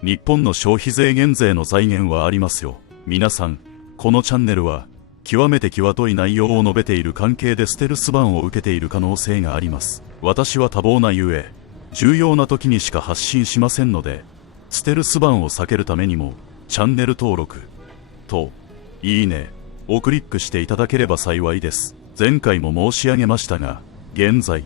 日本の消費税減税の財源はありますよ。皆さん、このチャンネルは極めて際どい内容を述べている関係でステルスバンを受けている可能性があります。私は多忙なゆえ、重要な時にしか発信しませんので、ステルスバンを避けるためにもチャンネル登録といいねをクリックしていただければ幸いです。前回も申し上げましたが、現在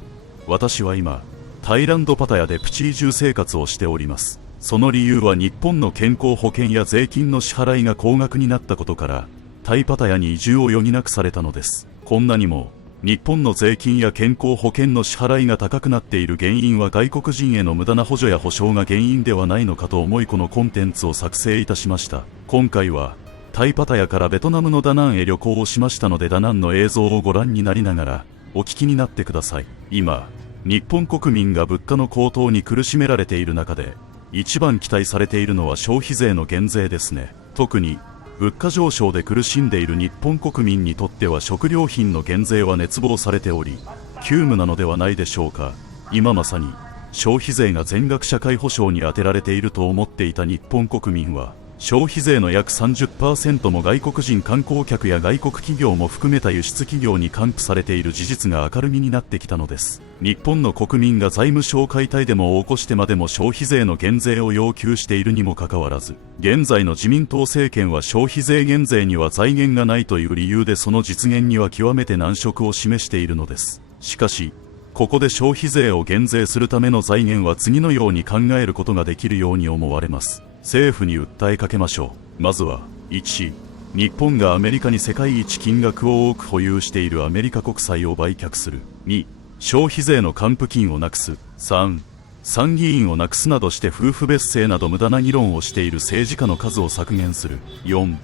私は今タイランドパタヤでプチ移住生活をしております。その理由は日本の健康保険や税金の支払いが高額になったことからタイパタヤに移住を余儀なくされたのです。こんなにも日本の税金や健康保険の支払いが高くなっている原因は外国人への無駄な補助や保証が原因ではないのかと思い、このコンテンツを作成いたしました。今回はタイパタヤからベトナムのダナンへ旅行をしましたので、ダナンの映像をご覧になりながらお聞きになってください。今日本国民が物価の高騰に苦しめられている中で一番期待されているのは消費税の減税ですね。特に物価上昇で苦しんでいる日本国民にとっては食料品の減税は熱望されており、急務なのではないでしょうか。今まさに消費税が全額社会保障に充てられていると思っていた日本国民は、消費税の約 30% も外国人観光客や外国企業も含めた輸出企業に還付されている事実が明るみになってきたのです。日本の国民が財務省解体デモを起こしてまでも消費税の減税を要求しているにもかかわらず、現在の自民党政権は消費税減税には財源がないという理由でその実現には極めて難色を示しているのです。しかしここで消費税を減税するための財源は次のように考えることができるように思われます。政府に訴えかけましょう。まずは1、日本がアメリカに世界一金額を多く保有しているアメリカ国債を売却する。2、消費税の還付金をなくす。3、参議院をなくすなどして夫婦別姓など無駄な議論をしている政治家の数を削減する。4、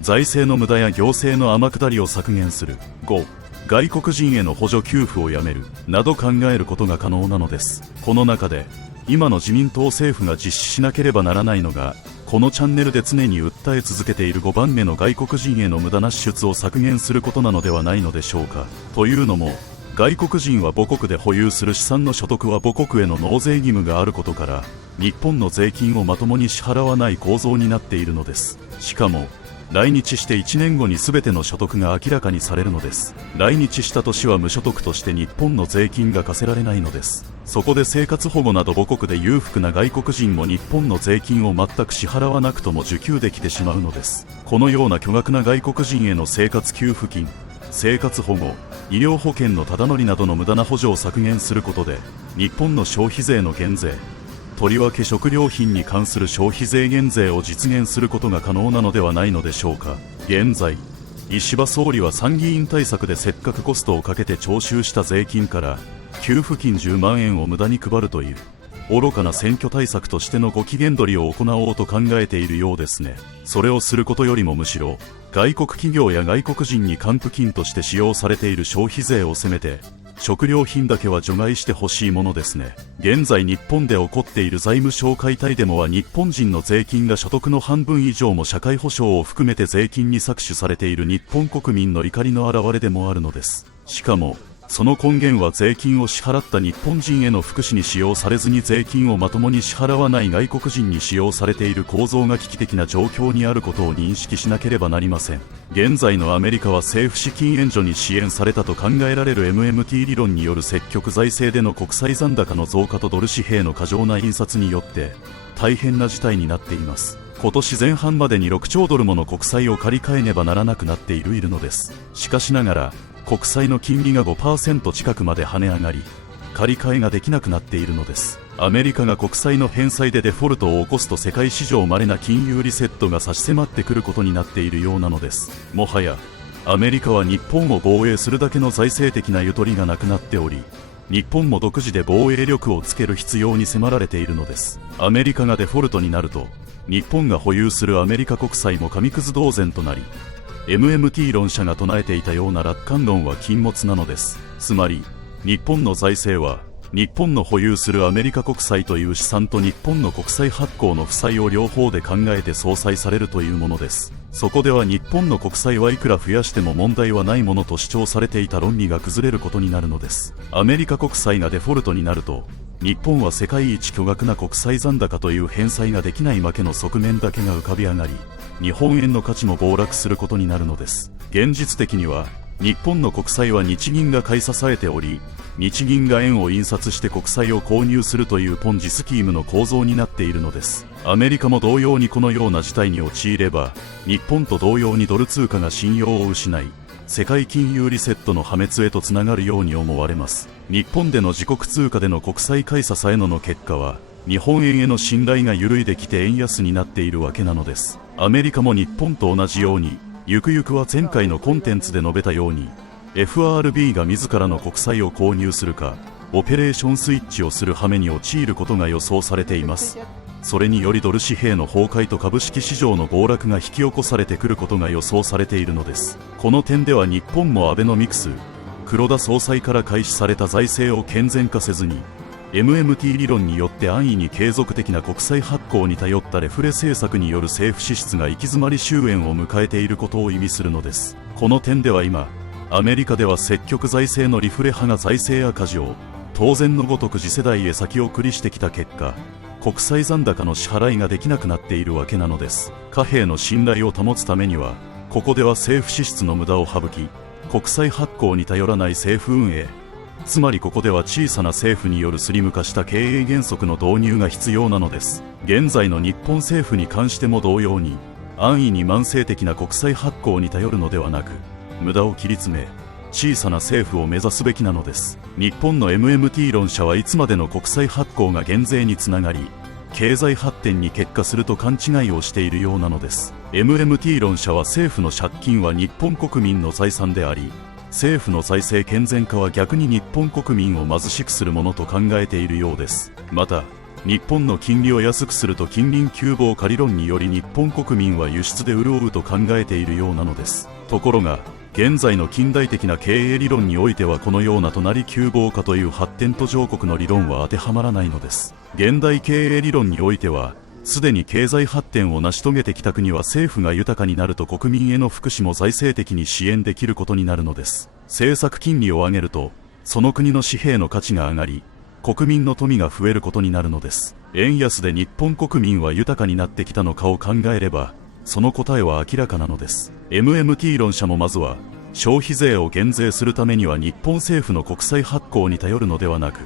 財政の無駄や行政の天下りを削減する。5、外国人への補助給付をやめるなど考えることが可能なのです。この中で今の自民党政府が実施しなければならないのが、このチャンネルで常に訴え続けている5番目の外国人への無駄な支出を削減することなのではないのでしょうか。というのも、外国人は母国で保有する資産の所得は母国への納税義務があることから、日本の税金をまともに支払わない構造になっているのです。しかも来日して1年後に全ての所得が明らかにされるのです。来日した年は無所得として日本の税金が課せられないのです。そこで生活保護など母国で裕福な外国人も日本の税金を全く支払わなくとも受給できてしまうのです。このような巨額な外国人への生活給付金、生活保護、医療保険のただ乗りなどの無駄な補助を削減することで、日本の消費税の減税、とりわけ食料品に関する消費税減税を実現することが可能なのではないのでしょうか。現在石破総理は参議院対策でせっかくコストをかけて徴収した税金から給付金10万円を無駄に配るという愚かな選挙対策としてのご機嫌取りを行おうと考えているようですね。それをすることよりもむしろ外国企業や外国人に還付金として使用されている消費税をせめて食料品だけは除外してほしいものですね。現在日本で起こっている財務省解体デモは、日本人の税金が所得の半分以上も社会保障を含めて税金に搾取されている日本国民の怒りの表れでもあるのです。しかもその根源は税金を支払った日本人への福祉に使用されずに税金をまともに支払わない外国人に使用されている構造が危機的な状況にあることを認識しなければなりません。現在のアメリカは政府資金援助に支援されたと考えられる MMT 理論による積極財政での国債残高の増加とドル紙幣の過剰な印刷によって大変な事態になっています。今年前半までに6兆ドルもの国債を借り換えねばならなくなっているのです。しかしながら国債の金利が 5% 近くまで跳ね上がり、借り換えができなくなっているのです。アメリカが国債の返済でデフォルトを起こすと世界史上稀な金融リセットが差し迫ってくることになっているようなのです。もはやアメリカは日本を防衛するだけの財政的なゆとりがなくなっており、日本も独自で防衛力をつける必要に迫られているのです。アメリカがデフォルトになると、日本が保有するアメリカ国債も紙くず同然となり、MMT 論者が唱えていたような楽観論は禁物なのです。つまり日本の財政は日本の保有するアメリカ国債という資産と日本の国債発行の負債を両方で考えて相殺されるというものです。そこでは日本の国債はいくら増やしても問題はないものと主張されていた論理が崩れることになるのです。アメリカ国債がデフォルトになると、日本は世界一巨額な国際残高という返済ができない負けの側面だけが浮かび上がり、日本円の価値も暴落することになるのです。現実的には日本の国債は日銀が買い支えており、日銀が円を印刷して国債を購入するというポンジスキームの構造になっているのです。アメリカも同様にこのような事態に陥れば、日本と同様にドル通貨が信用を失い、世界金融リセットの破滅へとつながるように思われます。日本での自国通貨での国債買い支えの結果は、日本円への信頼が緩いできて円安になっているわけなのです。アメリカも日本と同じように、ゆくゆくは前回のコンテンツで述べたように、FRB が自らの国債を購入するか、オペレーションスイッチをする羽目に陥ることが予想されています。それによりドル紙幣の崩壊と株式市場の暴落が引き起こされてくることが予想されているのです。この点では日本もアベノミクス、黒田総裁から開始された財政を健全化せずに、MMT 理論によって安易に継続的な国債発行に頼ったレフレ政策による政府支出が行き詰まり終焉を迎えていることを意味するのです。この点では今、アメリカでは積極財政のリフレ派が財政赤字を当然のごとく次世代へ先送りしてきた結果、国債残高の支払いができなくなっているわけなのです。貨幣の信頼を保つためには、ここでは政府支出の無駄を省き、国債発行に頼らない政府運営、つまりここでは小さな政府によるスリム化した経営原則の導入が必要なのです。現在の日本政府に関しても同様に、安易に慢性的な国債発行に頼るのではなく、無駄を切り詰め、小さな政府を目指すべきなのです。日本の MMT 論者はいつまでの国債発行が減税につながり、経済発展に結果すると勘違いをしているようなのです。MMT 論者は政府の借金は日本国民の財産であり、政府の財政健全化は逆に日本国民を貧しくするものと考えているようです。また、日本の金利を安くすると近隣急防化理論により日本国民は輸出で潤うと考えているようなのです。ところが、現在の近代的な経営理論においてはこのような隣急防化という発展途上国の理論は当てはまらないのです。現代経営理論においては、すでに経済発展を成し遂げてきた国は政府が豊かになると国民への福祉も財政的に支援できることになるのです。政策金利を上げると、その国の紙幣の価値が上がり、国民の富が増えることになるのです。円安で日本国民は豊かになってきたのかを考えれば、その答えは明らかなのです。MMT 論者もまずは、消費税を減税するためには日本政府の国債発行に頼るのではなく、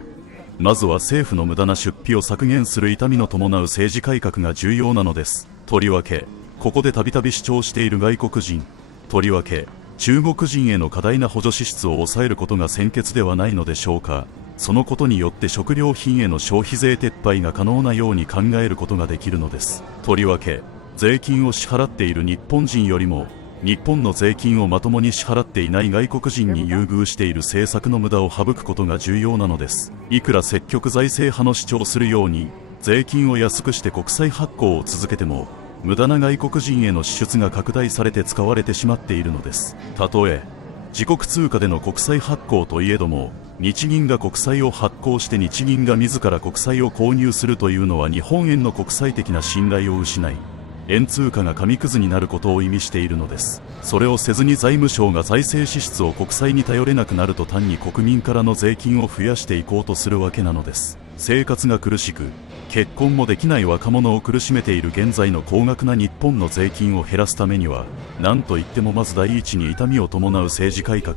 まずは政府の無駄な出費を削減する痛みの伴う政治改革が重要なのです。とりわけ、ここでたびたび主張している外国人、とりわけ、中国人への過大な補助支出を抑えることが先決ではないのでしょうか。そのことによって食料品への消費税撤廃が可能なように考えることができるのです。とりわけ、税金を支払っている日本人よりも、日本の税金をまともに支払っていない外国人に優遇している政策の無駄を省くことが重要なのです。いくら積極財政派の主張するように、税金を安くして国債発行を続けても、無駄な外国人への支出が拡大されて使われてしまっているのです。たとえ、自国通貨での国債発行といえども、日銀が国債を発行して日銀が自ら国債を購入するというのは日本円の国際的な信頼を失い、円通貨が紙くずになることを意味しているのです。それをせずに財務省が財政支出を国債に頼れなくなると単に国民からの税金を増やしていこうとするわけなのです。生活が苦しく、結婚もできない若者を苦しめている現在の高額な日本の税金を減らすためには、何といってもまず第一に痛みを伴う政治改革。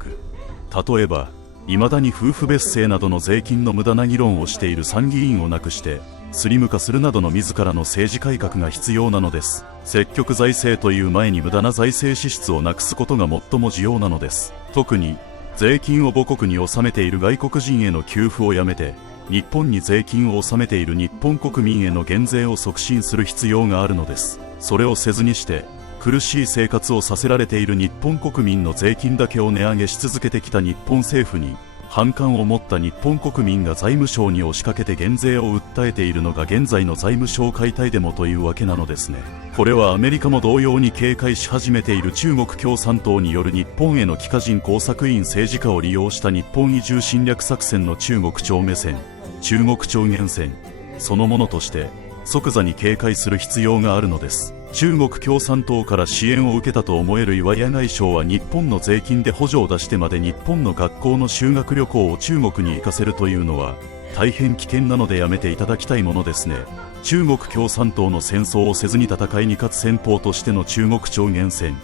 例えば、未だに夫婦別姓などの税金の無駄な議論をしている参議院をなくして、スリム化するなどの自らの政治改革が必要なのです。積極財政という前に無駄な財政支出をなくすことが最も重要なのです。特に、税金を母国に納めている外国人への給付をやめて、日本に税金を納めている日本国民への減税を促進する必要があるのです。それをせずにして、苦しい生活をさせられている日本国民の税金だけを値上げし続けてきた日本政府に、反感を持った日本国民が財務省に押しかけて減税を訴えているのが現在の財務省解体デモというわけなのですね。これはアメリカも同様に警戒し始めている中国共産党による日本への帰化人工作員政治家を利用した日本移住侵略作戦の中国超目線、中国超限戦そのものとして即座に警戒する必要があるのです。中国共産党から支援を受けたと思える岩屋外相は日本の税金で補助を出してまで日本の学校の修学旅行を中国に行かせるというのは大変危険なのでやめていただきたいものですね。中国共産党の戦争をせずに戦いに勝つ戦法としての中国超限戦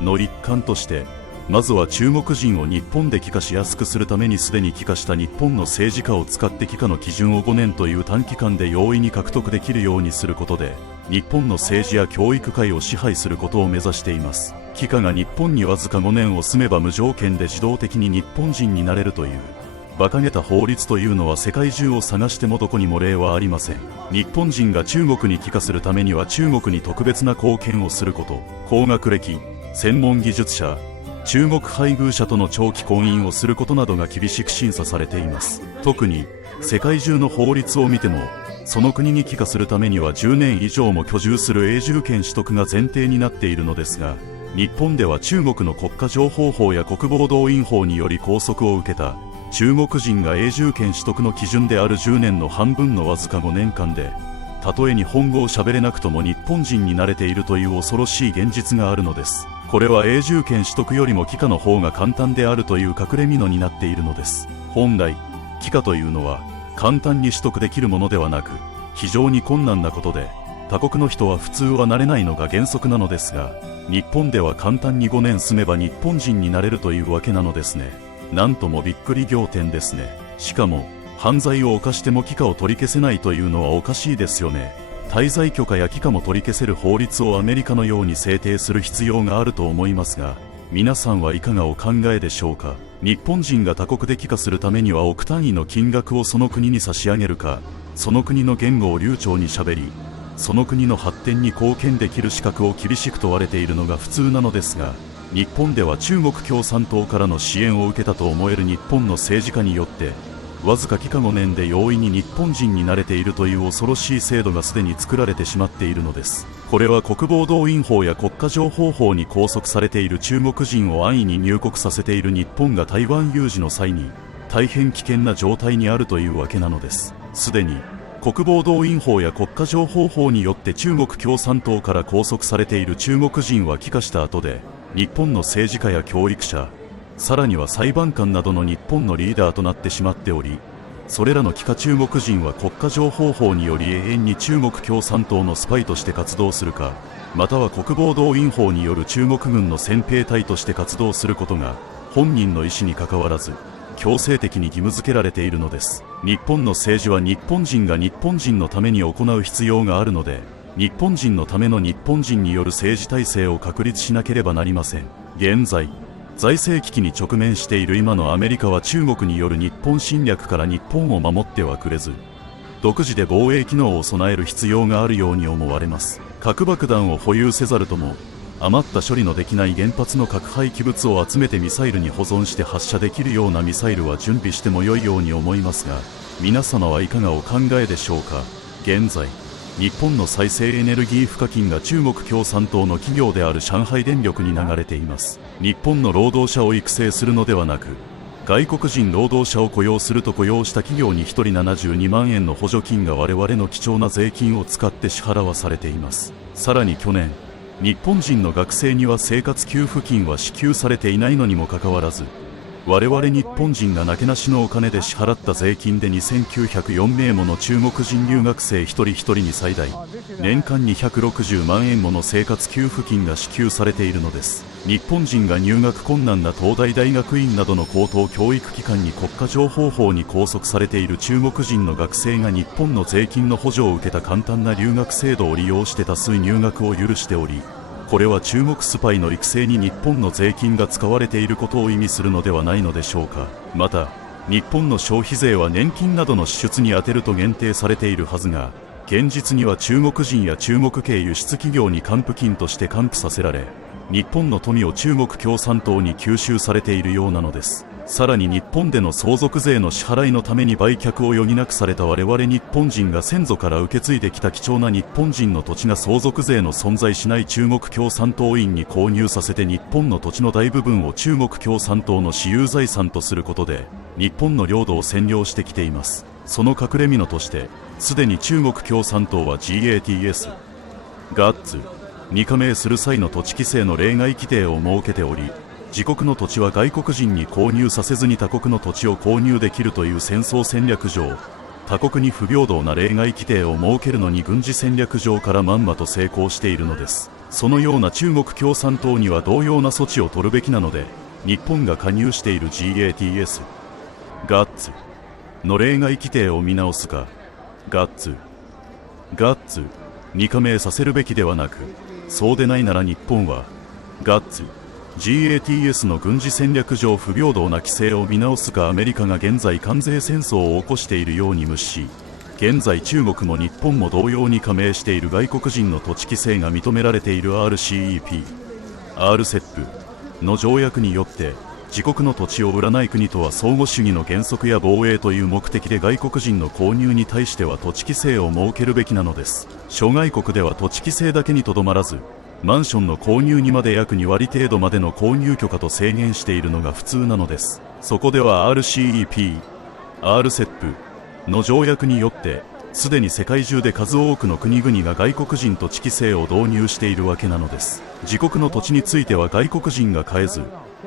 の一環として、まずは中国人を日本で帰化しやすくするためにすでに帰化した日本の政治家を使って帰化の基準を5年という短期間で容易に獲得できるようにすることで、日本の政治や教育界を支配することを目指しています。帰化が日本にわずか5年を住めば無条件で自動的に日本人になれるという馬鹿げた法律というのは世界中を探してもどこにも例はありません。日本人が中国に帰化するためには中国に特別な貢献をすること、高学歴、専門技術者、中国配偶者との長期婚姻をすることなどが厳しく審査されています。特に世界中の法律を見ても、その国に帰化するためには10年以上も居住する永住権取得が前提になっているのですが、日本では中国の国家情報法や国防動員法により拘束を受けた中国人が永住権取得の基準である10年の半分のわずか5年間で、たとえ日本語を喋れなくとも日本人になれているという恐ろしい現実があるのです。これは永住権取得よりも帰化の方が簡単であるという隠れ蓑になっているのです。本来、帰化というのは簡単に取得できるものではなく、非常に困難なことで、他国の人は普通はなれないのが原則なのですが、日本では簡単に5年住めば日本人になれるというわけなのですね。なんともびっくり仰天ですね。しかも、犯罪を犯しても帰化を取り消せないというのはおかしいですよね。滞在許可や帰化も取り消せる法律をアメリカのように制定する必要があると思いますが、皆さんはいかがお考えでしょうか。日本人が他国で帰化するためには億単位の金額をその国に差し上げるか、その国の言語を流暢にしゃべり、その国の発展に貢献できる資格を厳しく問われているのが普通なのですが、日本では中国共産党からの支援を受けたと思える日本の政治家によって、わずか帰化5年で容易に日本人になれているという恐ろしい制度がすでに作られてしまっているのです。これは国防動員法や国家情報法に拘束されている中国人を安易に入国させている日本が台湾有事の際に大変危険な状態にあるというわけなのです。すでに国防動員法や国家情報法によって中国共産党から拘束されている中国人は帰化した後で、日本の政治家や教育者、さらには裁判官などの日本のリーダーとなってしまっており、それらの帰化中国人は国家情報法により永遠に中国共産党のスパイとして活動するか、または国防動員法による中国軍の戦兵隊として活動することが本人の意思にかかわらず強制的に義務付けられているのです。日本の政治は日本人が日本人のために行う必要があるので、日本人のための日本人による政治体制を確立しなければなりません。現在財政危機に直面している今のアメリカは中国による日本侵略から日本を守ってはくれず、独自で防衛機能を備える必要があるように思われます。核爆弾を保有せざるとも、余った処理のできない原発の核廃棄物を集めてミサイルに保存して発射できるようなミサイルは準備しても良いように思いますが、皆様はいかがお考えでしょうか。現在日本の再生エネルギー賦課金が中国共産党の企業である上海電力に流れています。日本の労働者を育成するのではなく、外国人労働者を雇用すると雇用した企業に1人72万円の補助金が我々の貴重な税金を使って支払わされています。さらに去年、日本人の学生には生活給付金は支給されていないのにもかかわらず、我々日本人がなけなしのお金で支払った税金で2904名もの中国人留学生一人一人に最大年間260万円もの生活給付金が支給されているのです。日本人が入学困難な東大大学院などの高等教育機関に国家情報法に拘束されている中国人の学生が日本の税金の補助を受けた簡単な留学制度を利用して多数入学を許しており、これは中国スパイの育成に日本の税金が使われていることを意味するのではないのでしょうか。また、日本の消費税は年金などの支出に充てると限定されているはずが、現実には中国人や中国系輸出企業に還付金として還付させられ、日本の富を中国共産党に吸収されているようなのです。さらに日本での相続税の支払いのために売却を余儀なくされた我々日本人が先祖から受け継いできた貴重な日本人の土地が相続税の存在しない中国共産党員に購入させて日本の土地の大部分を中国共産党の私有財産とすることで日本の領土を占領してきています。その隠れ蓑としてすでに中国共産党は GATS、GATS に加盟する際の土地規制の例外規定を設けており、自国の土地は外国人に購入させずに他国の土地を購入できるという戦争戦略上、他国に不平等な例外規定を設けるのに軍事戦略上からまんまと成功しているのです。そのような中国共産党には同様な措置を取るべきなので、日本が加入している GATS、ガッツの例外規定を見直すか、ガッツに加盟させるべきではなく、そうでないなら日本はガッツ GATS の軍事戦略上不平等な規制を見直すか、アメリカが現在関税戦争を起こしているように無視し、現在中国も日本も同様に加盟している外国人の土地規制が認められている RCEP、RCEP の条約によって自国の土地を売らない国とは相互主義の原則や防衛という目的で外国人の購入に対しては土地規制を設けるべきなのです。諸外国では土地規制だけにとどまらず、マンションの購入にまで約2割程度までの購入許可と制限しているのが普通なのです。そこでは RCEP、RCEP の条約によってすでに世界中で数多くの国々が外国人土地規制を導入しているわけなのです。自国の土地については外国人が買えず、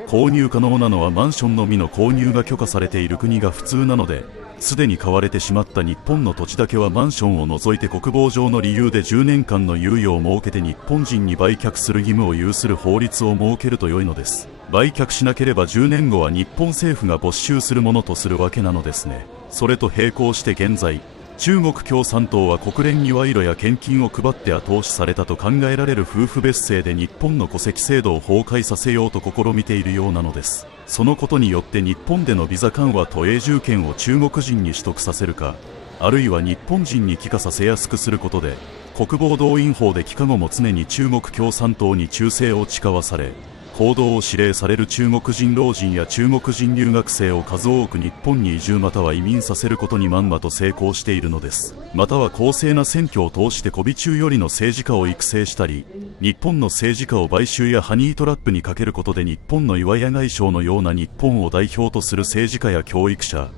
購入可能なのはマンションのみの購入が許可されている国が普通なので、すでに買われてしまった日本の土地だけはマンションを除いて国防上の理由で10年間の猶予を設けて日本人に売却する義務を有する法律を設けると良いのです。売却しなければ10年後は日本政府が没収するものとするわけなのですね。それと並行して現在、中国共産党は国連に賄賂や献金を配って後押しされたと考えられる夫婦別姓で日本の戸籍制度を崩壊させようと試みているようなのです。そのことによって日本でのビザ緩和と永住権を中国人に取得させるか、あるいは日本人に帰化させやすくすることで、国防動員法で帰化後も常に中国共産党に忠誠を誓わされ、行動を指令される中国人老人や中国人留学生を数多く日本に移住または移民させることにまんまと成功しているのです。または公正な選挙を通して媚び中よりの政治家を育成したり、日本の政治家を買収やハニートラップにかけることで日本の岩屋外相のような日本を代表とする政治家や教育者、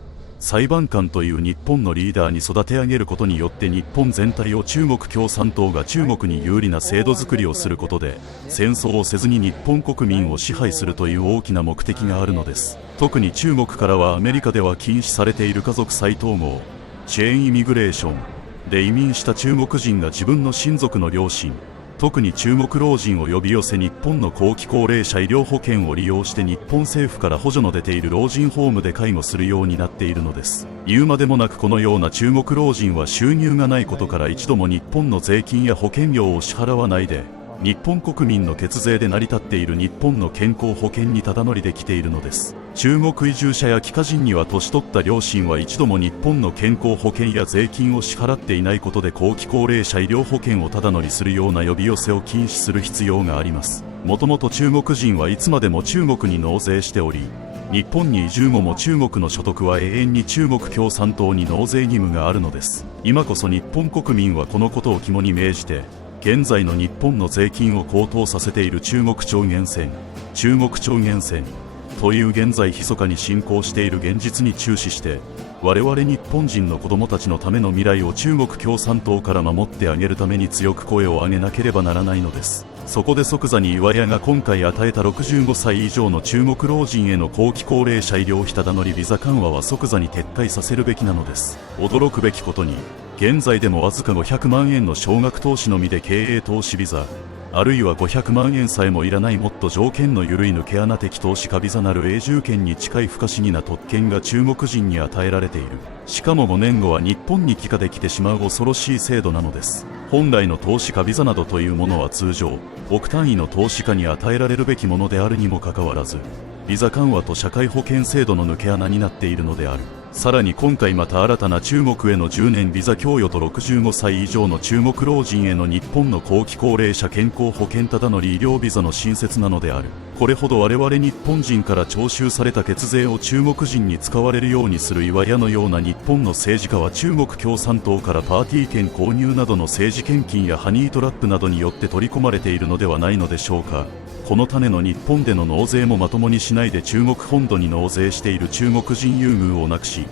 裁判官という日本のリーダーに育て上げることによって日本全体を中国共産党が中国に有利な制度づくりをすることで戦争をせずに日本国民を支配するという大きな目的があるのです。特に中国からはアメリカでは禁止されている家族再統合、チェーンイミグレーションで移民した中国人が自分の親族の両親、特に中国老人を呼び寄せ日本の後期高齢者医療保険を利用して日本政府から補助の出ている老人ホームで介護するようになっているのです。言うまでもなくこのような中国老人は収入がないことから一度も日本の税金や保険料を支払わないで日本国民の血税で成り立っている日本の健康保険にただ乗りできているのです。中国移住者や帰化人には年取った両親は一度も日本の健康保険や税金を支払っていないことで後期高齢者医療保険をただ乗りするような呼び寄せを禁止する必要があります。もともと中国人はいつまでも中国に納税しており、日本に移住後も中国の所得は永遠に中国共産党に納税義務があるのです。今こそ日本国民はこのことを肝に銘じて、現在の日本の税金を高騰させている中国超限戦という現在密かに進行している現実に注視して、我々日本人の子供たちのための未来を中国共産党から守ってあげるために強く声を上げなければならないのです。そこで即座に岩屋が今回与えた65歳以上の中国老人への後期高齢者医療費ただ乗りビザ緩和は即座に撤回させるべきなのです。驚くべきことに、現在でもわずか500万円の少額投資のみで経営投資ビザ、あるいは500万円さえもいらないもっと条件の緩い抜け穴的投資家ビザなる永住権に近い不可思議な特権が中国人に与えられている。しかも5年後は日本に帰化できてしまう恐ろしい制度なのです。本来の投資家ビザなどというものは通常億単位の投資家に与えられるべきものであるにもかかわらず、ビザ緩和と社会保険制度の抜け穴になっているのである。さらに今回また新たな中国への10年ビザ供与と65歳以上の中国老人への日本の後期高齢者健康保険ただ乗り医療ビザの新設なのである。これほど我々日本人から徴収された血税を中国人に使われるようにする岩屋のような日本の政治家は中国共産党からパーティー券購入などの政治献金やハニートラップなどによって取り込まれているのではないのでしょうか。この種の日本での納税もまともにしないで中国本土に納税している中国人優遇をなくし、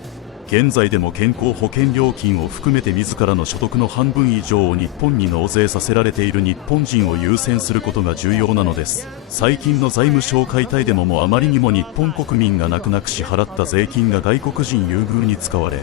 現在でも健康保険料金を含めて自らの所得の半分以上を日本に納税させられている日本人を優先することが重要なのです。最近の財務省解体でもあまりにも日本国民が泣く泣く支払った税金が外国人優遇に使われ、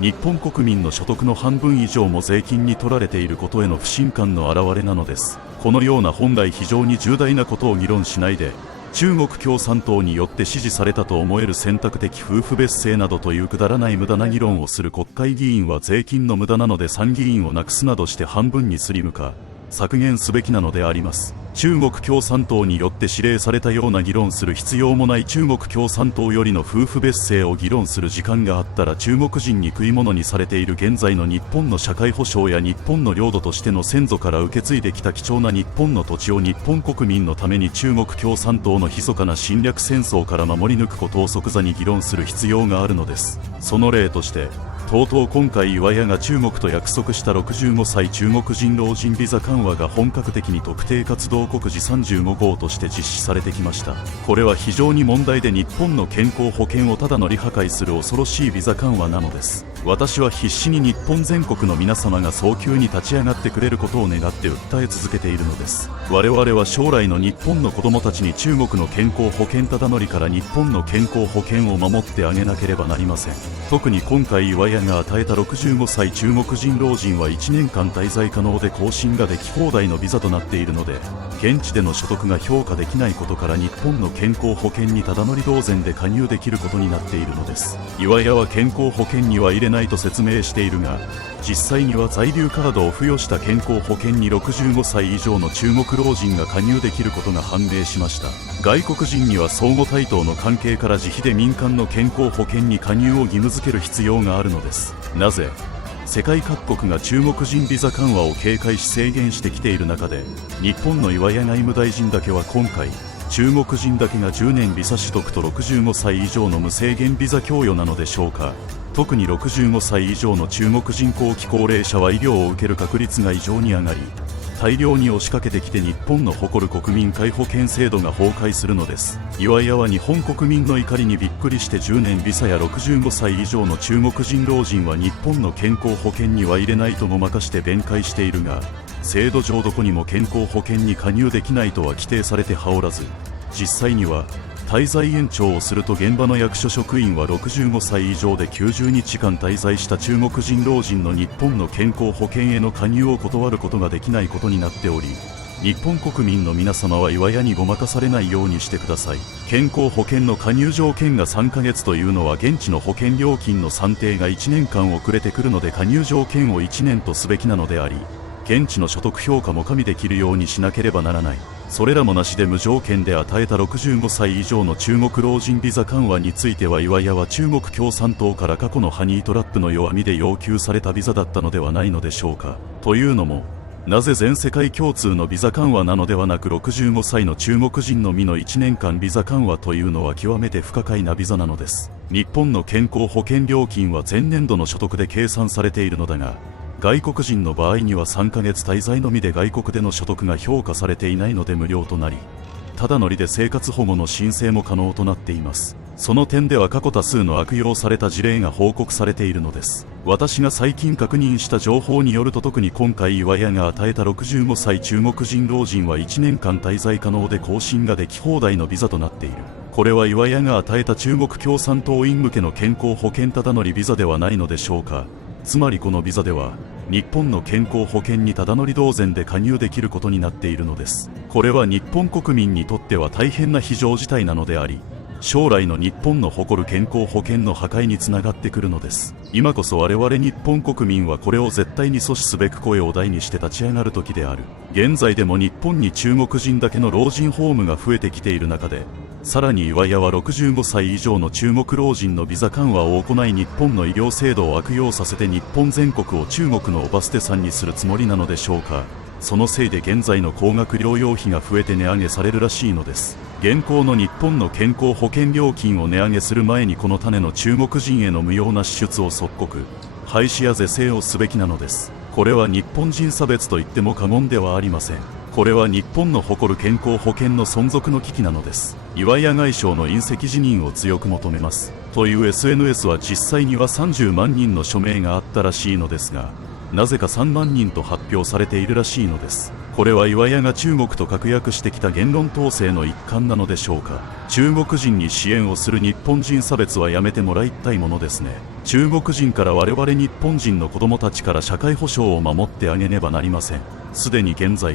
日本国民の所得の半分以上も税金に取られていることへの不信感の表れなのです。このような本来非常に重大なことを議論しないで、中国共産党によって支持されたと思える選択的夫婦別姓などというくだらない無駄な議論をする国会議員は税金の無駄なので参議院をなくすなどして半分にスリム化、削減すべきなのであります。中国共産党によって指令されたような議論する必要もない中国共産党よりの夫婦別姓を議論する時間があったら、中国人に食い物にされている現在の日本の社会保障や日本の領土としての先祖から受け継いできた貴重な日本の土地を日本国民のために中国共産党の密かな侵略戦争から守り抜くことを即座に議論する必要があるのです。その例として、とうとう今回岩屋が中国と約束した65歳中国人老人ビザ緩和が本格的に特定活動国時35号として実施されてきました。これは非常に問題で日本の健康保険をただ乗り破壊する恐ろしいビザ緩和なのです。私は必死に日本全国の皆様が早急に立ち上がってくれることを願って訴え続けているのです。我々は将来の日本の子供たちに中国の健康保険ただ乗りから日本の健康保険を守ってあげなければなりません。特に今回岩屋が与えた65歳中国人老人は1年間滞在可能で更新ができ放題のビザとなっているので、現地での所得が評価できないことから日本の健康保険にただ乗り同然で加入できることになっているのです。岩屋は健康保険には入れないと説明しているが、実際には在留カードを付与した健康保険に65歳以上の中国老人が加入できることが判明しました。外国人には相互対等の関係から自費で民間の健康保険に加入を義務付ける必要があるのです。なぜ世界各国が中国人ビザ緩和を警戒し制限してきている中で、日本の岩屋外務大臣だけは今回、中国人だけが10年ビザ取得と65歳以上の無制限ビザ供与なのでしょうか。特に65歳以上の中国人後期高齢者は医療を受ける確率が異常に上がり、大量に押しかけてきて日本の誇る国民皆保険制度が崩壊するのです。岩屋は日本国民の怒りにびっくりして10年ビザや65歳以上の中国人老人は日本の健康保険には入れないとごまかして弁解しているが、制度上どこにも健康保険に加入できないとは規定されてはおらず、実際には滞在延長をすると現場の役所職員は65歳以上で90日間滞在した中国人老人の日本の健康保険への加入を断ることができないことになっており、日本国民の皆様は岩屋にごまかされないようにしてください。健康保険の加入条件が3ヶ月というのは現地の保険料金の算定が1年間遅れてくるので、加入条件を1年とすべきなのであり、現地の所得評価も加味できるようにしなければならない。それらもなしで無条件で与えた65歳以上の中国老人ビザ緩和については、岩屋は中国共産党から過去のハニートラップの弱みで要求されたビザだったのではないのでしょうか。というのも、なぜ全世界共通のビザ緩和なのではなく65歳の中国人のみの1年間ビザ緩和というのは極めて不可解なビザなのです。日本の健康保険料金は前年度の所得で計算されているのだが、外国人の場合には3ヶ月滞在のみで外国での所得が評価されていないので無料となり、ただ乗りで生活保護の申請も可能となっています。その点では過去多数の悪用された事例が報告されているのです。私が最近確認した情報によると、特に今回岩屋が与えた65歳中国人老人は1年間滞在可能で更新ができ放題のビザとなっている。これは岩屋が与えた中国共産党員向けの健康保険ただ乗りビザではないのでしょうか。つまりこのビザでは日本の健康保険にただ乗り同然で加入できることになっているのです。これは日本国民にとっては大変な非常事態なのであり、将来の日本の誇る健康保険の破壊につながってくるのです。今こそ我々日本国民はこれを絶対に阻止すべく声を大にして立ち上がる時である。現在でも日本に中国人だけの老人ホームが増えてきている中で、さらに岩屋は65歳以上の中国老人のビザ緩和を行い、日本の医療制度を悪用させて日本全国を中国のおバステさんにするつもりなのでしょうか。そのせいで現在の高額療養費が増えて値上げされるらしいのです。現行の日本の健康保険料金を値上げする前に、この種の中国人への無用な支出を即刻廃止や是正をすべきなのです。これは日本人差別と言っても過言ではありません。これは日本の誇る健康保険の存続の危機なのです。岩屋外相の引責辞任を強く求めます。という SNS は実際には30万人の署名があったらしいのですが、なぜか3万人と発表されているらしいのです。これは岩屋が中国と確約してきた言論統制の一環なのでしょうか。中国人に支援をする日本人差別はやめてもらいたいものですね。中国人から我々日本人の子供たちから社会保障を守ってあげねばなりません。すでに現在、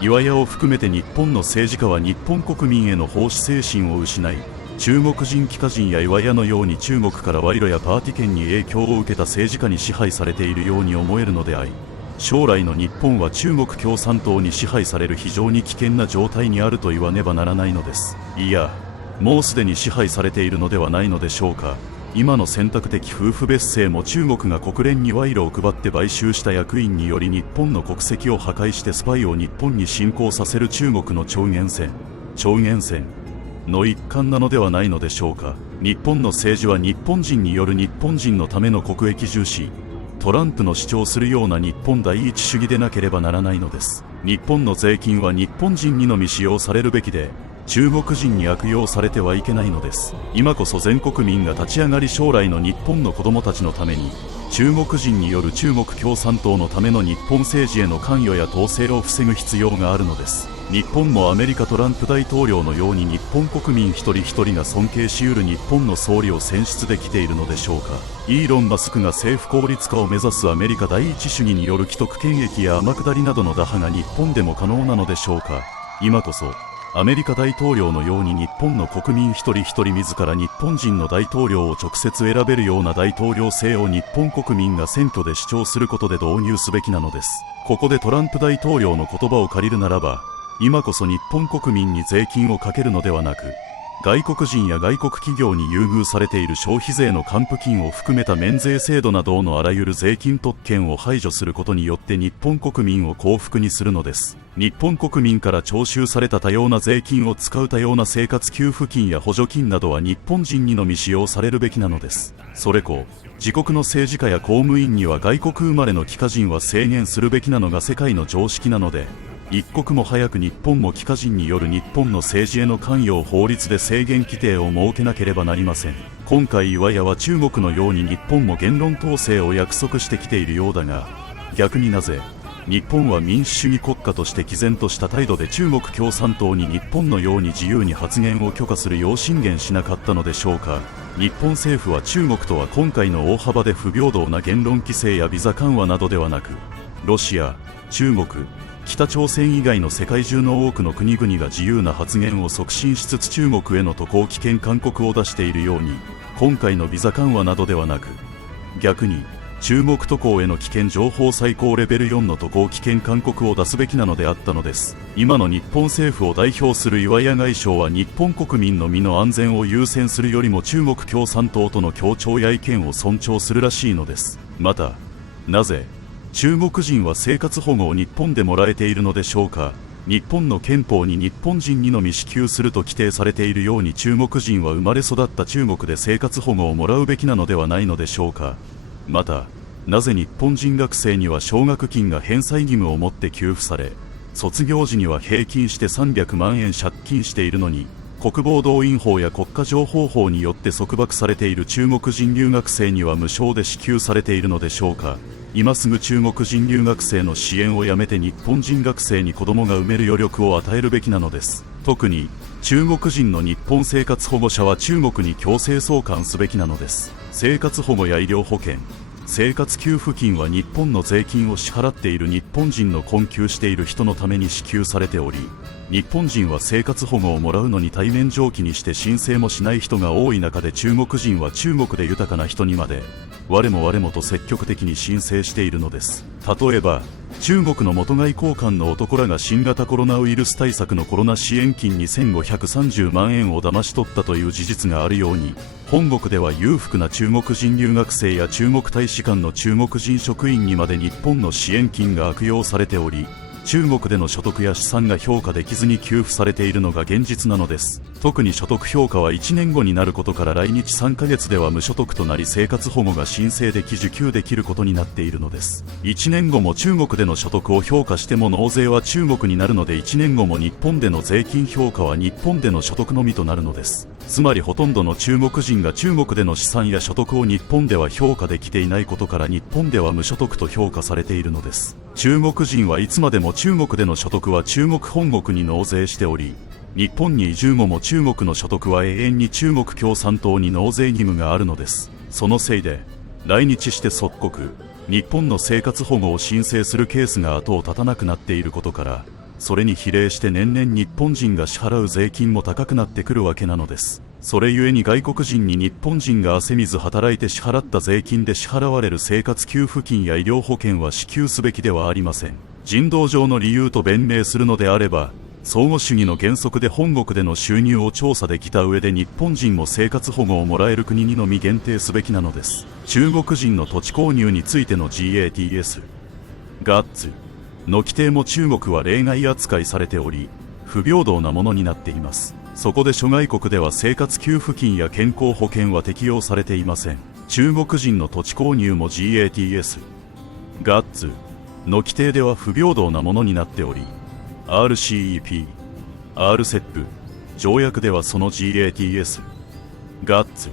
岩屋を含めて日本の政治家は日本国民への奉仕精神を失い、中国人帰化人や岩屋のように中国から賄賂やパーティ券に影響を受けた政治家に支配されているように思えるのであり、将来の日本は中国共産党に支配される非常に危険な状態にあると言わねばならないのです。いや、もうすでに支配されているのではないのでしょうか。今の選択的夫婦別姓も中国が国連に賄賂を配って買収した役員により日本の国籍を破壊してスパイを日本に侵攻させる中国の超限戦の一環なのではないのでしょうか。日本の政治は日本人による日本人のための国益重視、トランプの主張するような日本第一主義でなければならないのです。日本の税金は日本人にのみ使用されるべきで、中国人に悪用されてはいけないのです。今こそ全国民が立ち上がり、将来の日本の子供たちのために中国人による中国共産党のための日本政治への関与や統制を防ぐ必要があるのです。日本もアメリカトランプ大統領のように日本国民一人一人が尊敬しうる日本の総理を選出できているのでしょうか。イーロン・マスクが政府効率化を目指すアメリカ第一主義による既得権益や天下りなどの打破が日本でも可能なのでしょうか。今こそアメリカ大統領のように日本の国民一人一人自ら日本人の大統領を直接選べるような大統領制を日本国民が選挙で主張することで導入すべきなのです。ここでトランプ大統領の言葉を借りるならば、今こそ日本国民に税金をかけるのではなく、外国人や外国企業に優遇されている消費税の還付金を含めた免税制度などのあらゆる税金特権を排除することによって日本国民を幸福にするのです。日本国民から徴収された多様な税金を使う多様な生活給付金や補助金などは日本人にのみ使用されるべきなのです。それこ自国の政治家や公務員には外国生まれの帰化人は制限するべきなのが世界の常識なので、一刻も早く日本も帰化人による日本の政治への関与を法律で制限規定を設けなければなりません。今回岩屋は中国のように日本も言論統制を約束してきているようだが、逆になぜ日本は民主主義国家として毅然とした態度で中国共産党に日本のように自由に発言を許可するよう進言しなかったのでしょうか。日本政府は中国とは今回の大幅で不平等な言論規制やビザ緩和などではなく、ロシア、中国、北朝鮮以外の世界中の多くの国々が自由な発言を促進しつつ中国への渡航危険勧告を出しているように、今回のビザ緩和などではなく、逆に中国渡航への危険情報最高レベル4の渡航危険勧告を出すべきなのであったのです。今の日本政府を代表する岩屋外相は日本国民の身の安全を優先するよりも中国共産党との協調や意見を尊重するらしいのです。また、なぜ中国人は生活保護を日本でもらえているのでしょうか。日本の憲法に日本人にのみ支給すると規定されているように、中国人は生まれ育った中国で生活保護をもらうべきなのではないのでしょうか。また、なぜ日本人学生には奨学金が返済義務を持って給付され、卒業時には平均して300万円借金しているのに、国防動員法や国家情報法によって束縛されている中国人留学生には無償で支給されているのでしょうか。今すぐ中国人留学生の支援をやめて日本人学生に子供が産める余力を与えるべきなのです。特に中国人の日本生活保護者は中国に強制送還すべきなのです。生活保護や医療保険、生活給付金は日本の税金を支払っている日本人の困窮している人のために支給されており、日本人は生活保護をもらうのに対面上記にして申請もしない人が多い中で、中国人は中国で豊かな人にまで我もと積極的に申請しているのです。例えば中国の元外交官の男らが新型コロナウイルス対策のコロナ支援金2530万円を騙し取ったという事実があるように、本国では裕福な中国人留学生や中国大使館の中国人職員にまで日本の支援金が悪用されており、中国での所得や資産が評価できずに給付されているのが現実なのです。特に所得評価は1年後になることから、来日3ヶ月では無所得となり、生活保護が申請でき受給できることになっているのです。1年後も中国での所得を評価しても納税は中国になるので、1年後も日本での税金評価は日本での所得のみとなるのです。つまりほとんどの中国人が中国での資産や所得を日本では評価できていないことから、日本では無所得と評価されているのです。中国人はいつまでも中国での所得は中国本国に納税しており、日本に移住後も中国の所得は永遠に中国共産党に納税義務があるのです。そのせいで来日して即刻日本の生活保護を申請するケースが後を絶たなくなっていることから、それに比例して年々日本人が支払う税金も高くなってくるわけなのです。それゆえに外国人に日本人が汗水働いて支払った税金で支払われる生活給付金や医療保険は支給すべきではありません。人道上の理由と弁明するのであれば、相互主義の原則で本国での収入を調査できた上で、日本人も生活保護をもらえる国にのみ限定すべきなのです。中国人の土地購入についての GATS ガッツの規定も中国は例外扱いされており、不平等なものになっています。そこで諸外国では生活給付金や健康保険は適用されていません。中国人の土地購入も GATS ガッツの規定では不平等なものになっており、RCEP、RCEP 条約ではその GATS ガッツ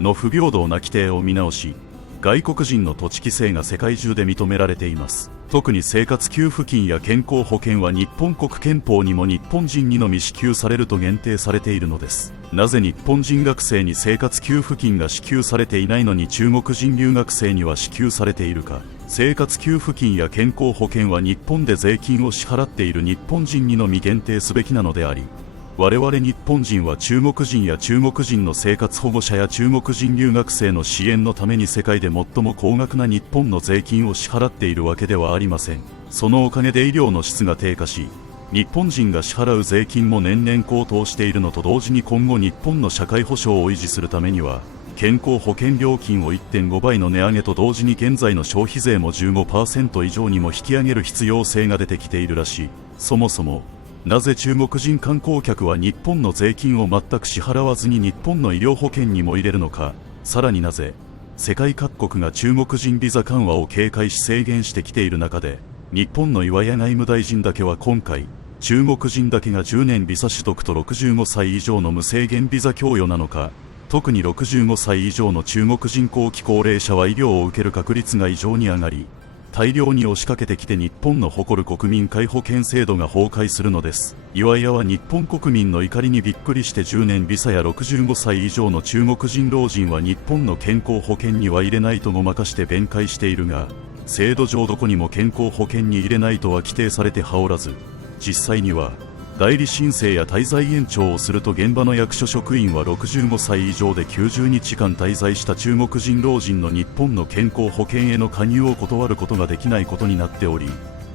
の不平等な規定を見直し、外国人の土地規制が世界中で認められています。特に生活給付金や健康保険は日本国憲法にも日本人にのみ支給されると限定されているのです。なぜ日本人学生に生活給付金が支給されていないのに中国人留学生には支給されているか。生活給付金や健康保険は日本で税金を支払っている日本人にのみ限定すべきなのであり、我々日本人は中国人や中国人の生活保護者や中国人留学生の支援のために世界で最も高額な日本の税金を支払っているわけではありません。そのおかげで医療の質が低下し、日本人が支払う税金も年々高騰しているのと同時に、今後日本の社会保障を維持するためには健康保険料金を 1.5 倍の値上げと同時に現在の消費税も 15% 以上にも引き上げる必要性が出てきているらしい。そもそもなぜ中国人観光客は日本の税金を全く支払わずに日本の医療保険にも入れるのか。さらになぜ世界各国が中国人ビザ緩和を警戒し制限してきている中で、日本の岩屋外務大臣だけは今回中国人だけが10年ビザ取得と65歳以上の無制限ビザ供与なのか。特に65歳以上の中国人後期高齢者は医療を受ける確率が異常に上がり、大量に押しかけてきて日本の誇る国民皆保険制度が崩壊するのです。岩屋は日本国民の怒りにびっくりして10年ビザや65歳以上の中国人老人は日本の健康保険には入れないとごまかして弁解しているが、制度上どこにも健康保険に入れないとは規定されてはおらず、実際には代理申請や滞在延長をすると現場の役所職員は65歳以上で90日間滞在した中国人老人の日本の健康保険への加入を断ることができないことになっており、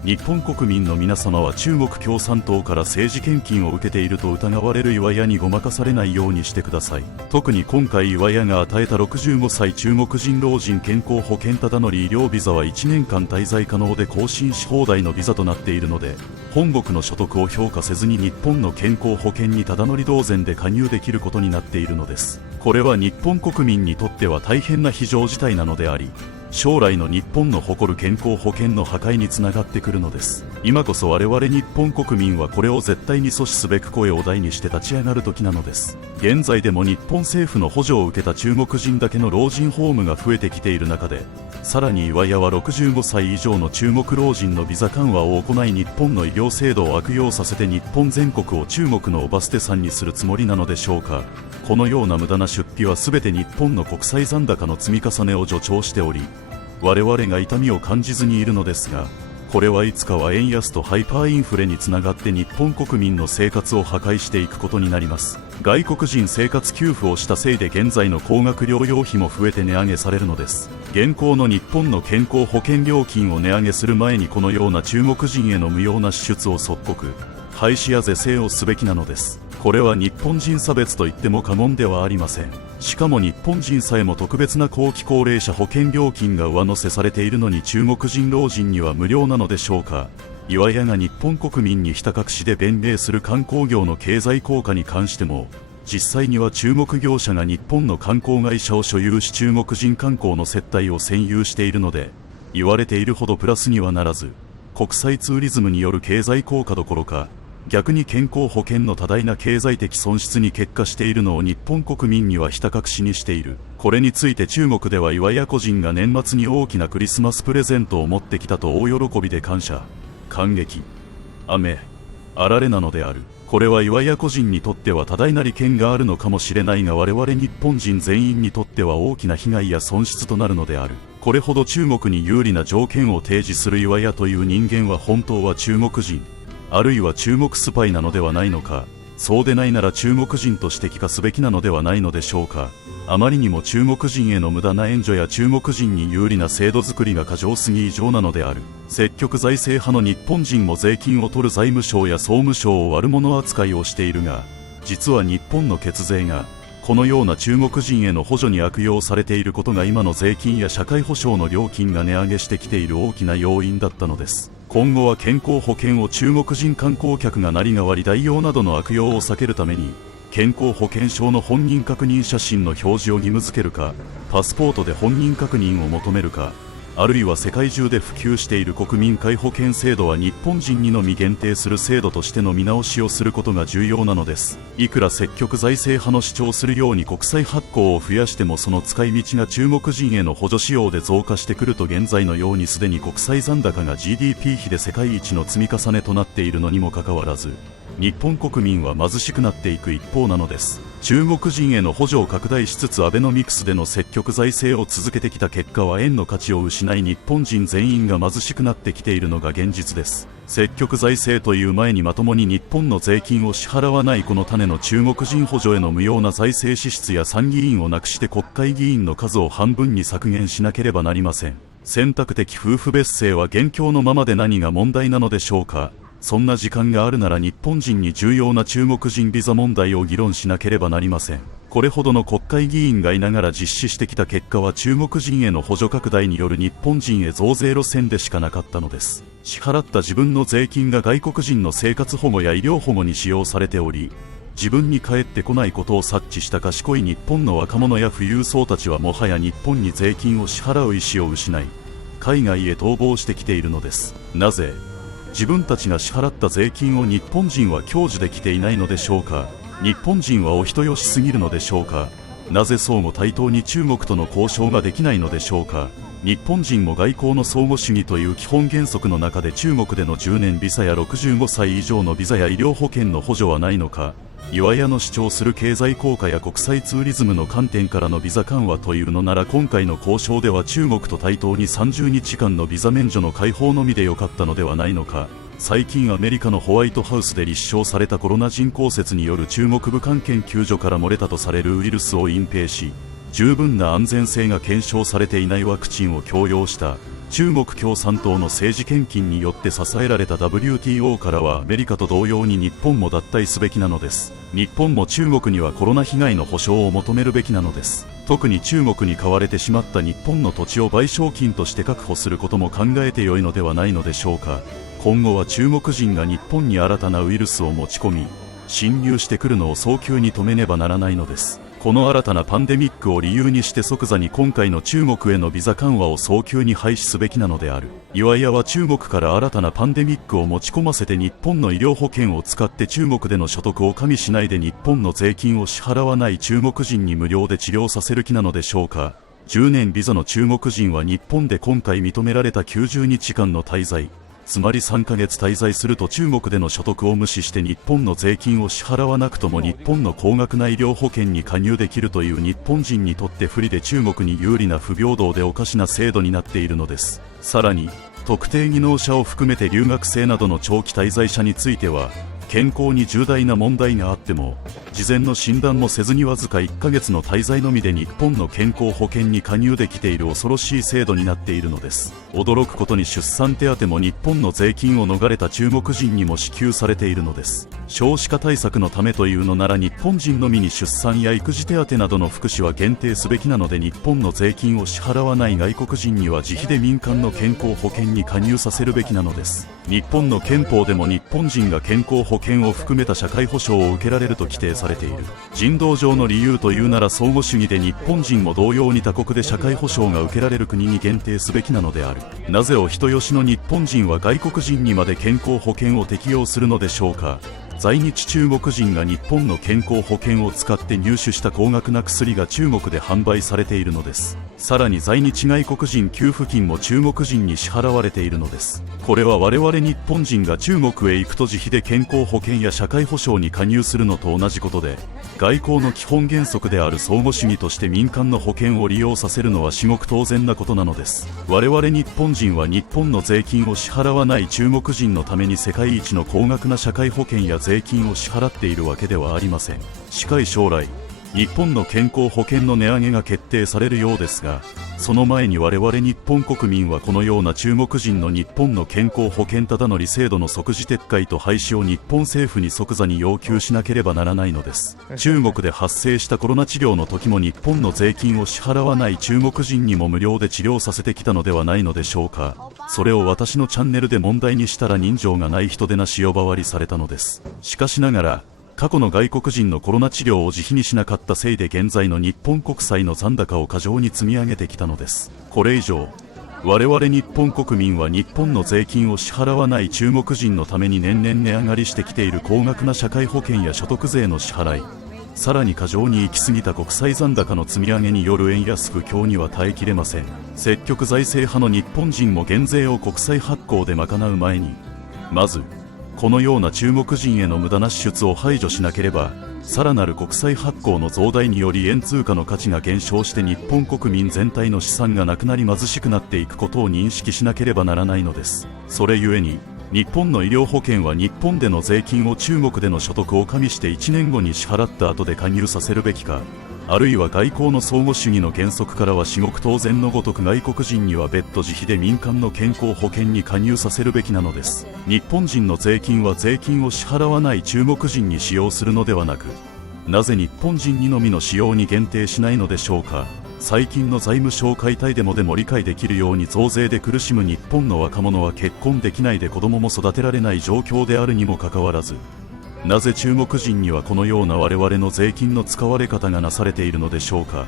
日本国民の皆様は中国共産党から政治献金を受けていると疑われる岩屋にごまかされないようにしてください。特に今回岩屋が与えた65歳中国人老人健康保険ただ乗り医療ビザは1年間滞在可能で更新し放題のビザとなっているので、本国の所得を評価せずに日本の健康保険にただ乗り同然で加入できることになっているのです。これは日本国民にとっては大変な非常事態なのであり、将来の日本の誇る健康保険の破壊につながってくるのです。今こそ我々日本国民はこれを絶対に阻止すべく声を大にして立ち上がる時なのです。現在でも日本政府の補助を受けた中国人だけの老人ホームが増えてきている中で、さらに岩屋は65歳以上の中国老人のビザ緩和を行い、日本の医療制度を悪用させて日本全国を中国のおバステさんにするつもりなのでしょうか。このような無駄な出費は全て日本の国際残高の積み重ねを助長しており、我々が痛みを感じずにいるのですが、これはいつかは円安とハイパーインフレにつながって日本国民の生活を破壊していくことになります。外国人生活給付をしたせいで現在の高額療養費も増えて値上げされるのです。現行の日本の健康保険料金を値上げする前にこのような中国人への無用な支出を即刻廃止や是正をすべきなのです。これは日本人差別と言っても過言ではありません。しかも日本人さえも特別な後期高齢者保険料金が上乗せされているのに中国人老人には無料なのでしょうか。岩屋が日本国民にひた隠しで弁明する観光業の経済効果に関しても、実際には中国業者が日本の観光会社を所有し中国人観光の接待を占有しているので、言われているほどプラスにはならず、国際ツーリズムによる経済効果どころか、逆に健康保険の多大な経済的損失に結果しているのを日本国民にはひた隠しにしている。これについて中国では岩屋個人が年末に大きなクリスマスプレゼントを持ってきたと大喜びで感謝、感激、雨、あられなのである。これは岩屋個人にとっては多大な利権があるのかもしれないが、我々日本人全員にとっては大きな被害や損失となるのである。これほど中国に有利な条件を提示する岩屋という人間は本当は中国人、あるいは中国スパイなのではないのか。そうでないなら中国人として帰化すべきなのではないのでしょうか。あまりにも中国人への無駄な援助や中国人に有利な制度作りが過剰すぎ異常なのである。積極財政派の日本人も税金を取る財務省や総務省を悪者扱いをしているが、実は日本の血税がこのような中国人への補助に悪用されていることが今の税金や社会保障の料金が値上げしてきている大きな要因だったのです。今後は健康保険を中国人観光客が成り代わり代用などの悪用を避けるために、健康保険証の本人確認写真の表示を義務付けるか、パスポートで本人確認を求めるか、あるいは世界中で普及している国民皆保険制度は日本人にのみ限定する制度としての見直しをすることが重要なのです。いくら積極財政派の主張するように国債発行を増やしても、その使い道が中国人への補助仕様で増加してくると、現在のようにすでに国債残高が GDP 比で世界一の積み重ねとなっているのにもかかわらず、日本国民は貧しくなっていく一方なのです。中国人への補助を拡大しつつアベノミクスでの積極財政を続けてきた結果は、円の価値を失い日本人全員が貧しくなってきているのが現実です。積極財政という前にまともに日本の税金を支払わないこの種の中国人補助への無用な財政支出や参議院をなくして国会議員の数を半分に削減しなければなりません。選択的夫婦別姓は現況のままで何が問題なのでしょうか。そんな時間があるなら日本人に重要な中国人ビザ問題を議論しなければなりません。これほどの国会議員がいながら実施してきた結果は、中国人への補助拡大による日本人へ増税路線でしかなかったのです。支払った自分の税金が外国人の生活保護や医療保護に使用されており、自分に返ってこないことを察知した賢い日本の若者や富裕層たちはもはや日本に税金を支払う意思を失い、海外へ逃亡してきているのです。なぜ自分たちが支払った税金を日本人は享受できていないのでしょうか。日本人はお人よしすぎるのでしょうか。なぜ相互対等に中国との交渉ができないのでしょうか。日本人も外交の相互主義という基本原則の中で中国での10年ビザや65歳以上のビザや医療保険の補助はないのか。岩屋の主張する経済効果や国際ツーリズムの観点からのビザ緩和というのなら、今回の交渉では中国と対等に30日間のビザ免除の解放のみでよかったのではないのか。最近アメリカのホワイトハウスで立証されたコロナ人口説による中国武漢研究所から漏れたとされるウイルスを隠蔽し、十分な安全性が検証されていないワクチンを強要した中国共産党の政治献金によって支えられた WTO からは、アメリカと同様に日本も脱退すべきなのです。日本も中国にはコロナ被害の補償を求めるべきなのです。特に中国に買われてしまった日本の土地を賠償金として確保することも考えてよいのではないのでしょうか。今後は中国人が日本に新たなウイルスを持ち込み侵入してくるのを早急に止めねばならないのです。この新たなパンデミックを理由にして即座に今回の中国へのビザ緩和を早急に廃止すべきなのである。岩屋は中国から新たなパンデミックを持ち込ませて日本の医療保険を使って中国での所得を加味しないで日本の税金を支払わない中国人に無料で治療させる気なのでしょうか。10年ビザの中国人は日本で今回認められた90日間の滞在、つまり3ヶ月滞在すると中国での所得を無視して日本の税金を支払わなくとも日本の高額な医療保険に加入できるという日本人にとって不利で中国に有利な不平等でおかしな制度になっているのです。さらに特定技能者を含めて留学生などの長期滞在者については、健康に重大な問題があっても事前の診断もせずにわずか1ヶ月の滞在のみで日本の健康保険に加入できている恐ろしい制度になっているのです。驚くことに出産手当も日本の税金を逃れた中国人にも支給されているのです。少子化対策のためというのなら日本人のみに出産や育児手当などの福祉は限定すべきなので、日本の税金を支払わない外国人には自費で民間の健康保険に加入させるべきなのです。日本の憲法でも日本人が健康保険を含めた社会保障を受けられると規定されている。人道上の理由というなら相互主義で日本人も同様に他国で社会保障が受けられる国に限定すべきなのである。なぜお人よしの日本人は外国人にまで健康保険を適用するのでしょうか。在日中国人が日本の健康保険を使って入手した高額な薬が中国で販売されているのです。さらに在日外国人給付金も中国人に支払われているのです。これは我々日本人が中国へ行くと自費で健康保険や社会保障に加入するのと同じことで、外交の基本原則である相互主義として民間の保険を利用させるのは至極当然なことなのです。我々日本人は日本の税金を支払わない中国人のために世界一の高額な社会保険や税金を支払っているわけではありません。近い将来、日本の健康保険の値上げが決定されるようですが、その前に我々日本国民はこのような中国人の日本の健康保険ただ乗り制度の即時撤回と廃止を日本政府に即座に要求しなければならないのです。中国で発生したコロナ治療の時も日本の税金を支払わない中国人にも無料で治療させてきたのではないのでしょうか。それを私のチャンネルで問題にしたら人情がない人でなし呼ばわりされたのです。しかしながら過去の外国人のコロナ治療を自費にしなかったせいで現在の日本国債の残高を過剰に積み上げてきたのです。これ以上我々日本国民は日本の税金を支払わない中国人のために年々値上がりしてきている高額な社会保険や所得税の支払い、さらに過剰に行き過ぎた国債残高の積み上げによる円安不況には耐えきれません。積極財政派の日本人も減税を国債発行で賄う前に、まずこのような中国人への無駄な支出を排除しなければ、さらなる国債発行の増大により円通貨の価値が減少して日本国民全体の資産がなくなり貧しくなっていくことを認識しなければならないのです。それゆえに日本の医療保険は日本での税金を中国での所得を加味して1年後に支払った後で加入させるべきか、あるいは外交の相互主義の原則からは至極当然のごとく外国人には別途自費で民間の健康保険に加入させるべきなのです。日本人の税金は税金を支払わない中国人に使用するのではなく、なぜ日本人にのみの使用に限定しないのでしょうか。最近の財務省解体デモでも理解できるように増税で苦しむ日本の若者は結婚できないで子供も育てられない状況であるにもかかわらず、なぜ中国人にはこのような我々の税金の使われ方がなされているのでしょうか。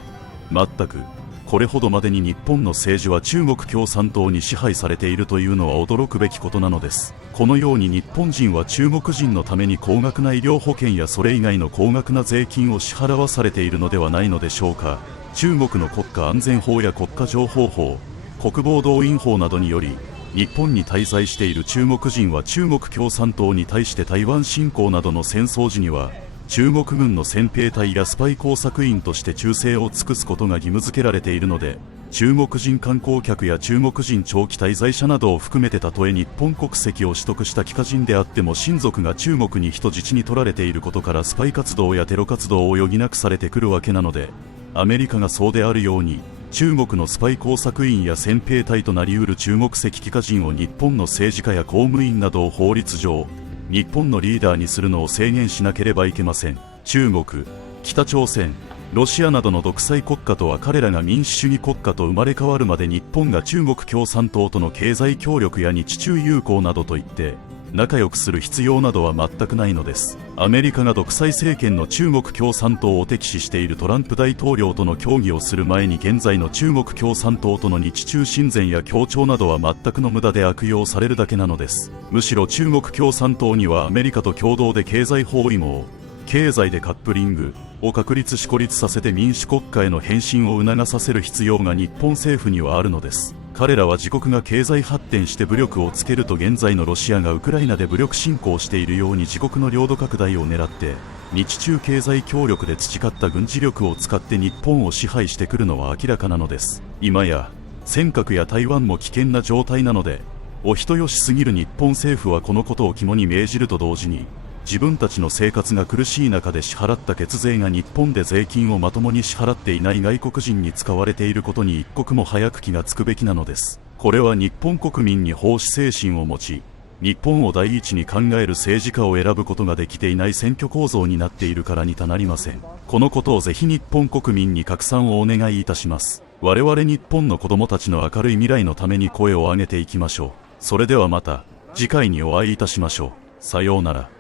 全くこれほどまでに日本の政治は中国共産党に支配されているというのは驚くべきことなのです。このように日本人は中国人のために高額な医療保険やそれ以外の高額な税金を支払わされているのではないのでしょうか。中国の国家安全法や国家情報法、国防動員法などにより日本に滞在している中国人は中国共産党に対して台湾侵攻などの戦争時には中国軍の戦兵隊やスパイ工作員として忠誠を尽くすことが義務付けられているので、中国人観光客や中国人長期滞在者などを含めてたとえ日本国籍を取得した帰化人であっても親族が中国に人質に取られていることからスパイ活動やテロ活動を余儀なくされてくるわけなので、アメリカがそうであるように中国のスパイ工作員や戦兵隊となりうる中国籍帰化人を日本の政治家や公務員などを法律上日本のリーダーにするのを制限しなければいけません。中国、北朝鮮、ロシアなどの独裁国家とは彼らが民主主義国家と生まれ変わるまで日本が中国共産党との経済協力や日中友好などといって仲良くする必要などは全くないのです。アメリカが独裁政権の中国共産党を敵視しているトランプ大統領との協議をする前に現在の中国共産党との日中親善や協調などは全くの無駄で悪用されるだけなのです。むしろ中国共産党にはアメリカと共同で経済包囲網、経済でカップリングを確立し孤立させて民主国家への変身を促させる必要が日本政府にはあるのです。彼らは自国が経済発展して武力をつけると現在のロシアがウクライナで武力侵攻しているように自国の領土拡大を狙って日中経済協力で培った軍事力を使って日本を支配してくるのは明らかなのです。今や尖閣や台湾も危険な状態なので、お人よしすぎる日本政府はこのことを肝に銘じると同時に、自分たちの生活が苦しい中で支払った血税が日本で税金をまともに支払っていない外国人に使われていることに一刻も早く気がつくべきなのです。これは日本国民に奉仕精神を持ち、日本を第一に考える政治家を選ぶことができていない選挙構造になっているからに他なりません。このことをぜひ日本国民に拡散をお願いいたします。我々日本の子供たちの明るい未来のために声を上げていきましょう。それではまた。次回にお会いいたしましょう。さようなら。